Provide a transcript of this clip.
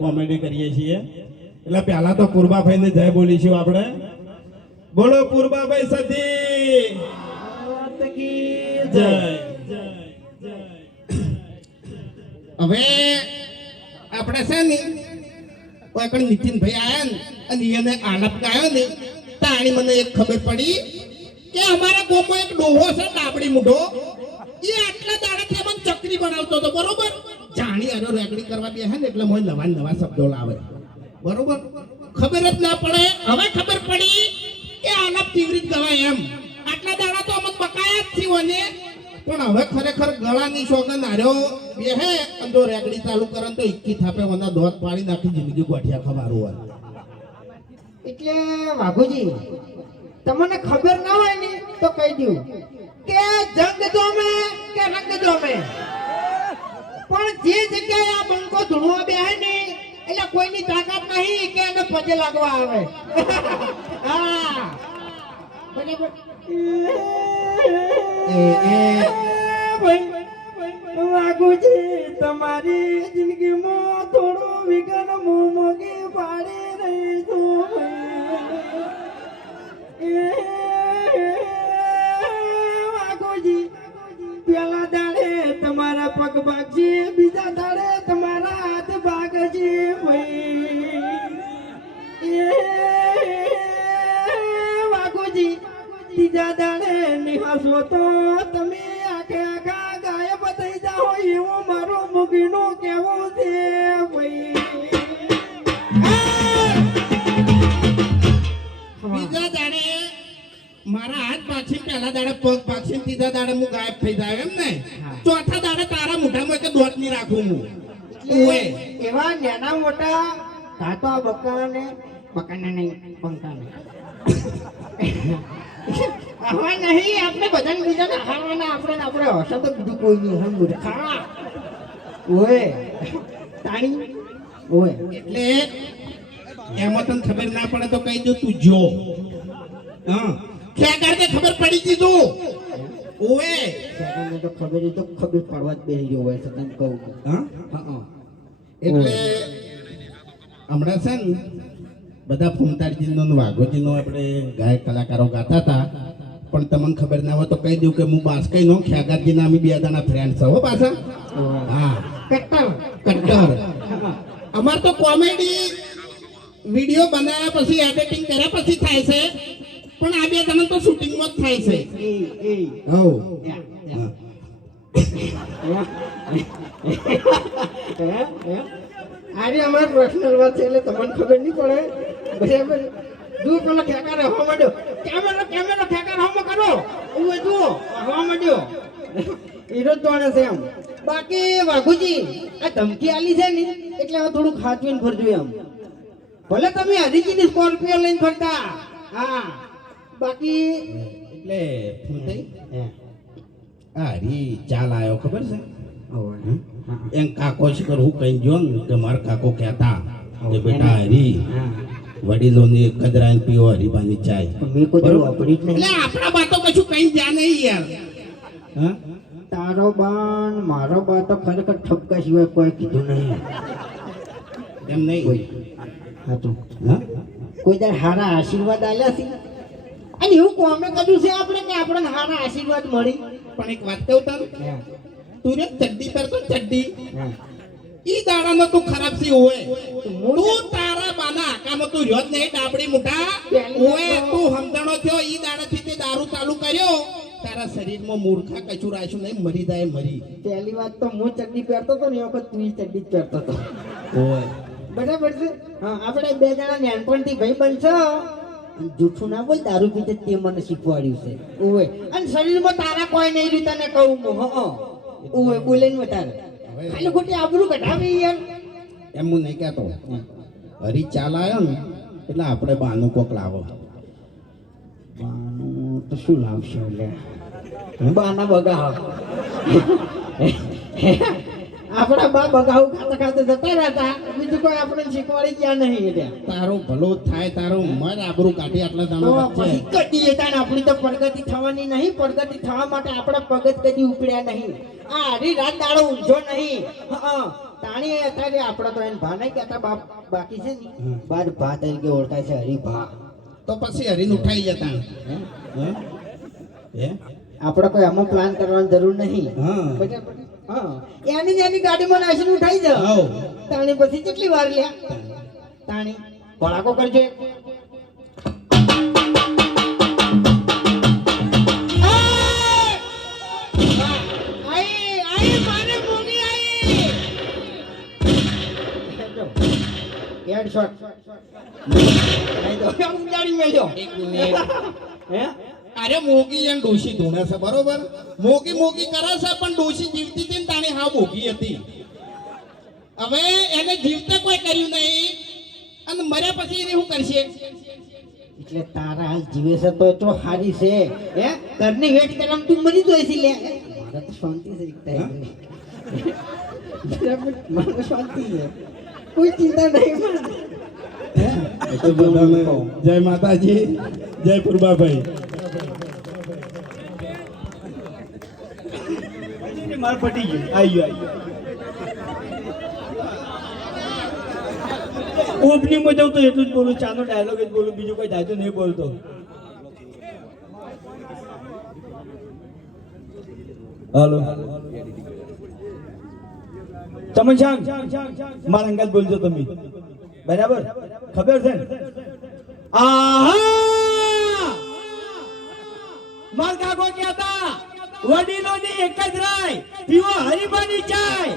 Comedy કરીએ છીએ. એટલે પહેલા તો પૂર્વાભાઈ ને જય બોલીશું આપણે. બોલો પૂર્વાભાઈ સતી. જય. હવે આપણે છે ને કોઈ પણ નીતિનભાઈ આયા ને અને એને આલાપ ગાયો ને તાણી મને એક ખબર પડી કે અમારા ગામમાં એક ડોહો છે ડાબડી મૂઢો. એ આટલા દાડાથી અમને ચકરી બનાવતો હતો બરોબર? જાણી અરે રેકડી કરવા બેહે ને એટલે મોય નવા નવા શબ્દો લાવે. બરોબર? ખબર જ ના પડે. હવે ખબર પડી કે આના પીવરી ગવાય એમ. આટલા દાડા તો અમને બકાયા જ થયો ને. પણ હવે ખરેખર ગળાની સોગંદ હાર્યો. બેહે અને જો રેકડી ચાલુ કરે તો ઇક્કી થાપે મને દોત પાડી નાખી જિંદગી ગોઠિયા ખવારું હોય. એટલે વાઘુજી, તમને ખબર ના હોય ને, તો કહી દઉં કે જંગ જોમે કે રંગ જોમે? પણ જે જગ્યાએ આ બંકો ધૂણવા બેહે ને એટલે કોઈની તાકાત નહીં કે એને પગે લાગવા આવે હા બરાબર એ એ છે તમારી જિંદગીમાં ભાગશે ભાઈ વાઘુજી ત્રીજા દાડે નિહાસો તો તમે આખે આખા ગાયબ થઈ જાઓ એવું મારો મુગીનો કેવું છે ભાઈ બીજા દાડે મારા હાથ પાછી પહેલા દાડે પગ પાછી ત્રીજા દાડે હું ગાયબ થઈ જાય એમ ને. ચોથા દાડે તારા મોઢામાં એક દોત નહીં રાખું હું. એટલે એવા નાના મોટા ઘાટા બકાને બકાને નહીં પંખાને. આવા નહીં આપણે બધાને બીજાને હારવાના આપણે આપણે હશે તો બીજું કોઈ નહીં હમ બોલે ખા ઓએ તાણી ઓએ એટલે એમાં તને ખબર ના પડે તો કહી દો તું જો. હા. ક્યાં કરતે ખબર પડી દીધું ઓએ તો ખબર તો ખબર પડવા જ બેસી ગયો હોય તો તને કહું હા. એટલે હમણાં છે ને બધા ફૂમતારજીનો વાઘોજીનો આપણે ગાયક કલાકારો ગાતા હતા. પણ તમને ખબર ના હોય તો કહી દઉં કે હું બાસ્કઈનો ખ્યાગારજીના અમે બે દાના ફ્રેન્ડ છે હો પાછા. હા. કટ્ટર. કટ્ટર. અમાર તો કોમેડી વીડિયો બનાવ્યા પછી એડિટિંગ કર્યા પછી થાય છે. પણ આ બે તમને તો શૂટિંગમાં જ થાય છે. એ એ. હવ. આજે અમારે પર્સનલ વાત છે એટલે તમને ખબર નહીં પડે. બરાબર દૂર પેલો ઠેકાર રહેવા માંડ્યો. કેમેરો કેમેરો ઠેકાર રહેવા કરો. હું જુઓ રહેવા માંડ્યો. હીરો દોડે છે એમ. બાકી વાઘુજી આ ધમકી આલી છે ને એટલે હવે થોડુંક હાચવીને ફરજો એમ. ભલે તમે હરીજીની સ્કોર્પિયો લઈને ફરતા. હા. બાકી એટલે ફૂમતાઈ હા. રી ચાલ આવ્યો ખબર છે? એમ કાકો છે કર હું કઈ જો ને કે મારા કાકો કહેતા કે બેટા હરી વડીલોની કદરાન પીવો હરીબાની ચાય. મેં કોઈ વાપરી જ નહીં. આપણા બાતો કશું કઈ જા નહીં યાર. હા? તારો બાન મારો બા તો ખરેખર ઠપકા સિવાય કોઈ કીધું નહીં. એમ નહીં? કોઈ. હા કોઈ દર હારા આશીર્વાદ આલ્યા છે? અને એવું કોમે કર્યું છે આપણે કે આપણને હારા આશીર્વાદ મળી? પણ એક વાત કહું તને તું ચડ્ડી પહેરતો ને ચડ્ડી. ઈ દાડાનો તું ખરાબ સી હોય તું તારા બાના આકામાં તું રહ્યો જ નહીં ડાબડી મોટા પહેલી તો- તું સમજણો થયો ઈ દાડાથી તે દારૂ ચાલુ કર્યો। તારા શરીરમાં મૂર્ખા કચું રાખ્યું નહીં મરી દાય મરી. પહેલી વાત તો હું ચડ્ડી પહેરતો હતો ને એ વખત તું ઈ ચડ્ડી જ પહેરતો હતો. ઓય. બરાબર છે? હા આપણે બે જણા નાનપણથી ભાઈ બનશો જૂઠું ના બોલ દારૂ પીતે તે મને શીખવાડ્યું છે. ઓય. અને શરીરમાં તારા કોઈ નહીં રીતે તને કહું હું હં. બોલે ને વધારે ખાલી ખોટી આબરૂ કઢાવી યાર. એમ હું નહીં કહેતો. હરી ચાલ આવ્યો ને, એટલે આપણે બાનું કોક લાવો. બાનું તો શું લાવશે એટલે હું બાના બગાવ આપણા બાપ અગાઉ ખાતા ખાતા જતા રહેતા બીજું કોઈ આપણે શીખવાડી ગયા નહીં એટલે. તારું ભલું થાય તારું મન આબરું કાઢી આટલા દાણા પછી હતા આપણી તો પ્રગતિ થવાની નહીં. પ્રગતિ થવા માટે આપણા પગત કદી ઉપડ્યા નહીં. આ હરી રાત દાડો ઊંઝો નહીં. હં. તાણી અત્યારે આપડે તો એને ભા નહીં કહેતા બાપ બાકી છે ને. બાર ભા તરીકે ઓળખાય છે હરિભા તો પછી હરીને ઉઠાઈ જતા? આપણે કોઈ આમાં પ્લાન કરવાની જરૂર નહીં. હા. એની જ એની ગાડીમાં નાખીને ઉઠાઈ જાવ તાણી પછી કેટલી વાર લ્યા? તાણી ભડાકો કરજો હેડશોટ. નહીં તો ઉડાડી મિનિટ. હે? અરે મોગી એમ ડોશી ધૂણે છે બરોબર મોગી મોગી કરે છે પણ ડોશી જીવતી હતી ને તાણી હા મોગી હતી હવે એને જીવતે કોઈ કર્યું નહીં અને મર્યા પછી એને શું કરશે એટલે તારા હાલ જીવે છે તો તો હારી છે હે? ઘરની વેટ કરવામાં તું મરી જોઈ છે લે મારા તો શાંતિ છે એક ટાઈમ. બરાબર શાંતિ છે. કોઈ ચિંતા નહીં? તો જય માતાજી જય પૂર્વાભાઈ માર પટી ગયું. આવી ગયું ઓપનિંગમાં જાઉં તો એટલું જ બોલું, ચાનો ડાયલોગ જ બોલું, બીજું કોઈ જાજુ નહીં બોલતો. હાલો. તમે શાંગ મારા અંગાત બોલજો તમે. બરાબર? ખબર છે આહા! માર કાકો કહેતા વડીલોની એક જ રાય પીવો હરીબાની ચાય